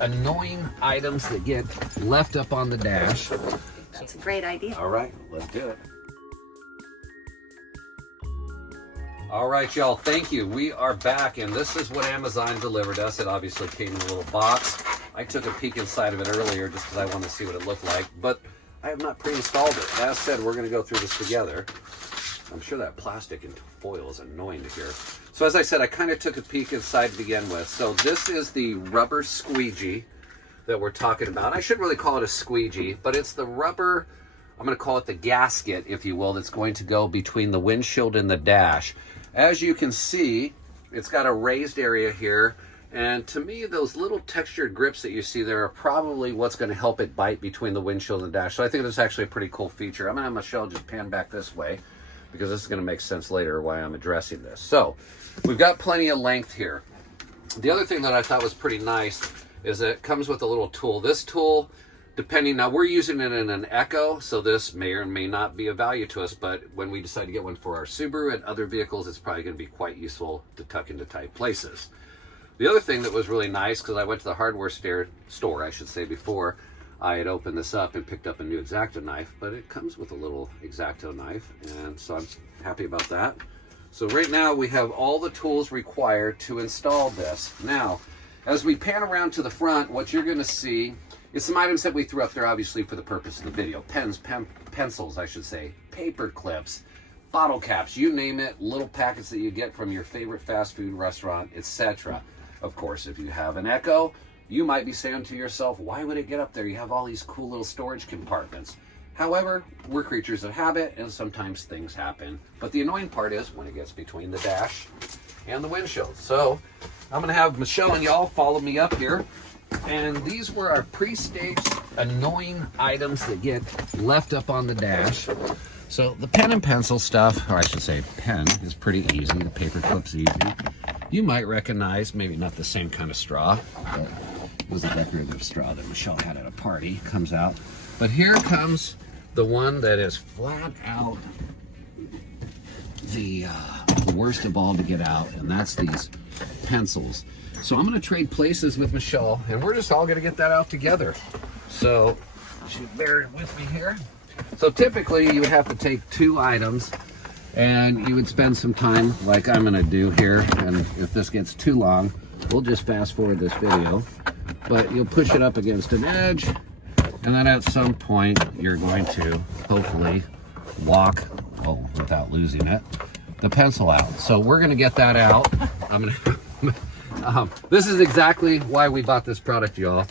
annoying items that get left up on the dash. That's a great idea. All right, let's do it. All right, y'all, thank you. We are back, and this is what Amazon delivered us. It obviously came in a little box. I took a peek inside of it earlier just because I wanted to see what it looked like, but I have not pre-installed it. As said, we're going to go through this together. I'm sure that plastic and foil is annoying to hear. So as I said, I kind of took a peek inside to begin with. So this is the rubber squeegee that we're talking about. I shouldn't really call it a squeegee, but it's the rubber, I'm going to call it the gasket, if you will, that's going to go between the windshield and the dash. As you can see, it's got a raised area here, and to me, those little textured grips that you see there are probably what's going to help it bite between the windshield and the dash. So I think that's actually a pretty cool feature. I'm going to have Michelle just pan back this way, because this is going to make sense later why I'm addressing this. So we've got plenty of length here. The other thing that I thought was pretty nice is that it comes with a little tool. This tool, depending, now we're using it in an Ekko, so this may or may not be of value to us, but when we decide to get one for our Subaru and other vehicles, it's probably going to be quite useful to tuck into tight places. The other thing that was really nice, because I went to the hardware store, I should say, before I had opened this up and picked up a new X-Acto knife, but it comes with a little X-Acto knife, and so I'm happy about that. So right now we have all the tools required to install this. Now, as we pan around to the front, what you're going to see is some items that we threw up there, obviously, for the purpose of the video. Pens, pencils, I should say, paper clips, bottle caps, you name it, little packets that you get from your favorite fast food restaurant, etc. Of course, if you have an Ekko, you might be saying to yourself, why would it get up there? You have all these cool little storage compartments. However, we're creatures of habit, and sometimes things happen. But the annoying part is when it gets between the dash and the windshield. So I'm going to have Michelle and y'all follow me up here. And these were our Prestage annoying items that get left up on the dash. So the pen and pencil stuff, or I should say pen, is pretty easy. The paper clip's easy. You might recognize, maybe not the same kind of straw, but it was a decorative straw that Michelle had at a party, comes out. But here comes the one that is flat out the worst of all to get out, and that's these pencils. So I'm going to trade places with Michelle, and we're just all going to get that out together. So, bear with me here. So typically you would have to take two items, and you would spend some time like I'm going to do here, and if this gets too long, we'll just fast forward this video. But you'll push it up against an edge, and then at some point you're going to hopefully walk, without losing it, the pencil out. So we're going to get that out. I'm going to... this is exactly why we bought this product, y'all,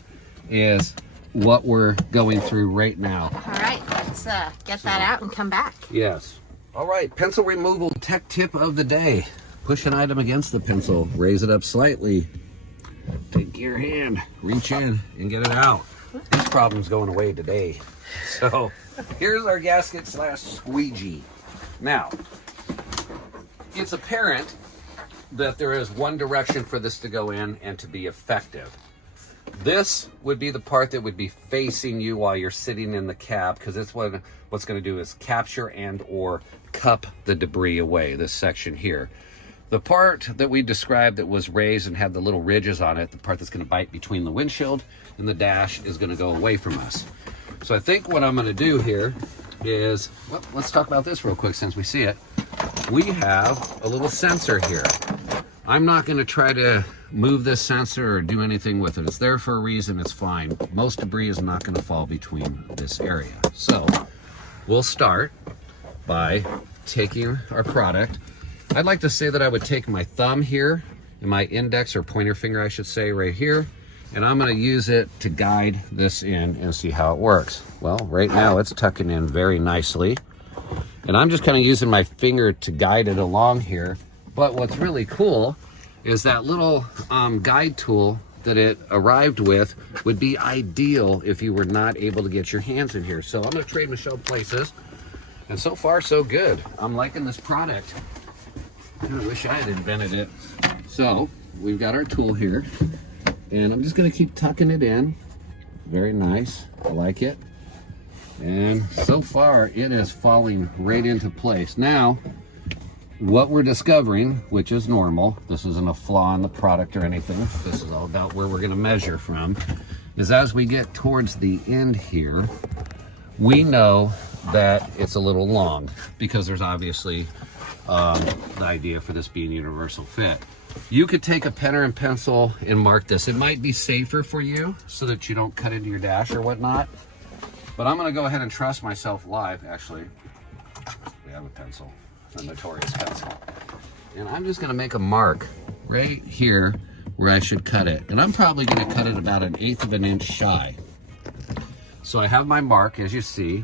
is what we're going through right now. All right, let's get that out and come back. Yes. All right, pencil removal tech tip of the day. Push an item against the pencil, raise it up slightly, take your hand, reach in, and get it out. This problem's going away today. So here's our gasket / squeegee. Now, it's apparent that there is one direction for this to go in and to be effective. This would be the part that would be facing you while you're sitting in the cab, because it's what's going to do is capture and or cup the debris away, this section here. The part that we described that was raised and had the little ridges on it, the part that's going to bite between the windshield and the dash, is going to go away from us. So I think what I'm going to do here is, well, let's talk about this real quick since we see it. We have a little sensor here. I'm not going to try to move this sensor or do anything with it. It's there for a reason. It's fine. Most debris is not going to fall between this area. So we'll start by taking our product. I'd like to say that I would take my thumb here and my index, or pointer finger I should say, right here, and I'm going to use it to guide this in and see how it works. Well, right now it's tucking in very nicely, and I'm just kind of using my finger to guide it along here. But what's really cool is that little guide tool that it arrived with would be ideal if you were not able to get your hands in here. So I'm going to trade Michelle places, and so far so good. I'm liking this product. I kind of wish I had invented it. So we've got our tool here, and I'm just going to keep tucking it in. Very nice. I like it. And so far it is falling right into place. Now, what we're discovering, which is normal, this isn't a flaw in the product or anything, this is all about where we're going to measure from, is as we get towards the end here, we know that it's a little long because there's obviously the idea for this being universal fit. You could take a pen and pencil and mark this. It might be safer for you so that you don't cut into your dash or whatnot, but I'm going to go ahead and trust myself live. Actually, we have a pencil, a notorious pencil, and I'm just going to make a mark right here where I should cut it, and I'm probably going to cut it about 1/8 of an inch shy. So I have my mark, as you see,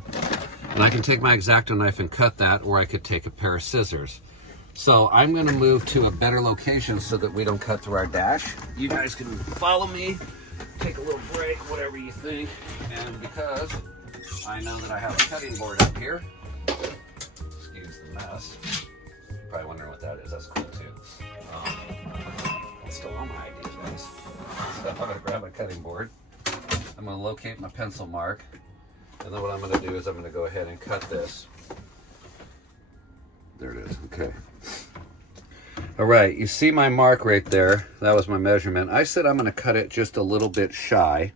and I can take my X-Acto knife and cut that, or I could take a pair of scissors. So I'm going to move to a better location so that we don't cut through our dash. You guys can follow me, take a little break, whatever you think. And because I know that I have a cutting board up here, excuse the mess, you're probably wondering what that is. That's cool too. That's still all my ideas, guys. So I'm going to grab my cutting board. I'm going to locate my pencil mark. And then what I'm going to do is I'm going to go ahead and cut this. There it is. Okay. All right. You see my mark right there. That was my measurement. I said I'm going to cut it just a little bit shy.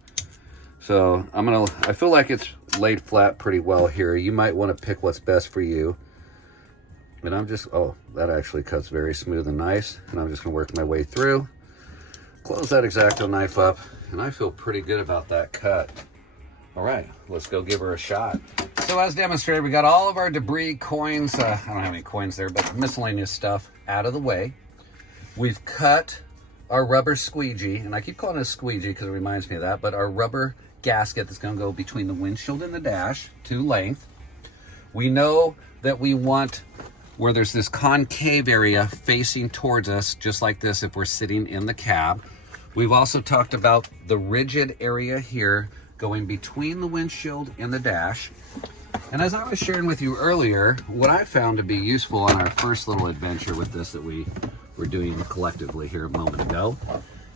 So I feel like it's laid flat pretty well here. You might want to pick what's best for you. And I'm just, oh, that actually cuts very smooth and nice. And I'm just going to work my way through. Close that X-Acto knife up. And I feel pretty good about that cut. All right, let's go give her a shot. So as demonstrated, we got all of our debris, coins, I don't have any coins there, but miscellaneous stuff out of the way. We've cut our rubber squeegee, and I keep calling it a squeegee because it reminds me of that, but our rubber gasket that's gonna go between the windshield and the dash to length. We know that we want where there's this concave area facing towards us, just like this if we're sitting in the cab. We've also talked about the rigid area here going between the windshield and the dash. And as I was sharing with you earlier, what I found to be useful on our first little adventure with this that we were doing collectively here a moment ago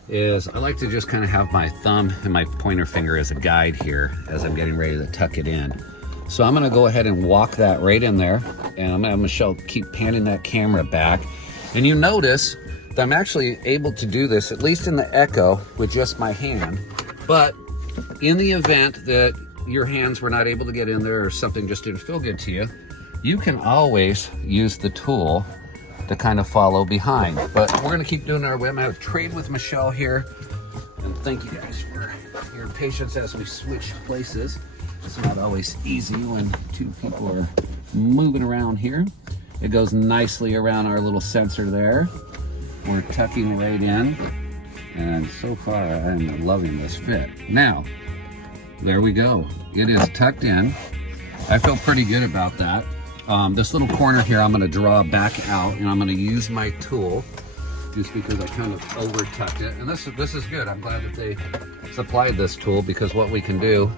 is I like to just kind of have my thumb and my pointer finger as a guide here as I'm getting ready to tuck it in. So I'm going to go ahead and walk that right in there, and I'm going to keep panning that camera back. And you notice that I'm actually able to do this, at least in the Ekko, with just my hand. But in the event that your hands were not able to get in there or something just didn't feel good to you, you can always use the tool to kind of follow behind. But we're going to keep doing our way. I'm going to trade with Michelle here. And thank you guys for your patience as we switch places. It's not always easy when two people are moving around here. It goes nicely around our little sensor there. We're tucking right in. And so far, I am loving this fit. Now, there we go. It is tucked in. I feel pretty good about that. This little corner here, I'm going to draw back out, and I'm going to use my tool just because I kind of over tucked it. And this is good. I'm glad that they supplied this tool because what we can do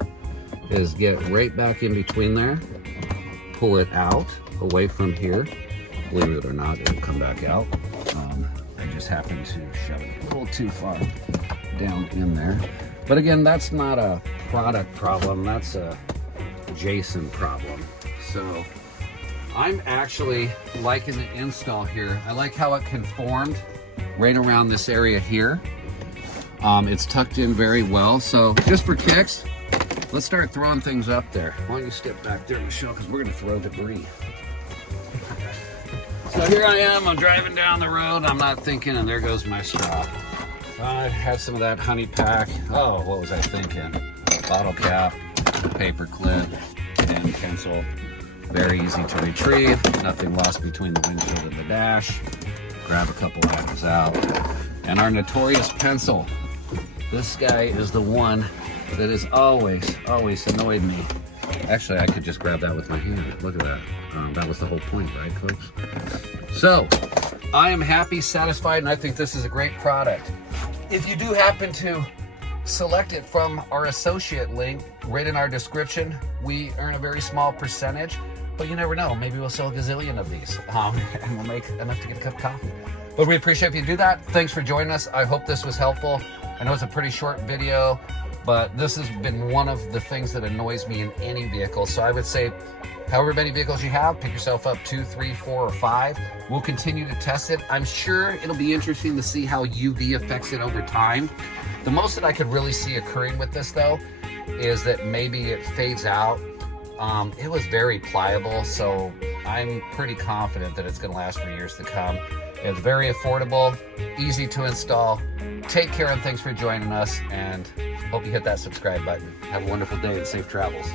is get right back in between there, pull it out away from here. Believe it or not, it'll come back out. I just happened to shove it a little too far down in there. But again, that's not a product problem, that's a Jason problem. So I'm actually liking the install here. I like how it conformed right around this area here. It's tucked in very well. So just for kicks, let's start throwing things up there. Why don't you step back there, Michelle, because we're gonna throw debris. So here I am, I'm driving down the road, I'm not thinking, and there goes my straw. I had some of that honey pack. Oh, what was I thinking? Bottle cap, paper clip, and pencil. Very easy to retrieve, nothing lost between the windshield and the dash. Grab a couple items out. And our notorious pencil. This guy is the one that has always annoyed me. Actually, I could just grab that with my hand. Look at that. That was the whole point, right, folks? So, I am happy, satisfied, and I think this is a great product. If you do happen to select it from our associate link right in our description, we earn a very small percentage, but you never know. Maybe we'll sell a gazillion of these, and we'll make enough to get a cup of coffee. But we appreciate if you do that. Thanks for joining us. I hope this was helpful. I know it's a pretty short video, but this has been one of the things that annoys me in any vehicle. So I would say however many vehicles you have, pick yourself up 2, 3, 4, or 5. We'll continue to test it. I'm sure it'll be interesting to see how UV affects it over time. The most that I could really see occurring with this though is that maybe it fades out. It was very pliable, so I'm pretty confident that it's going to last for years to come. It's very affordable, easy to install. Take care and thanks for joining us, and hope you hit that subscribe button. Have a wonderful day and safe travels.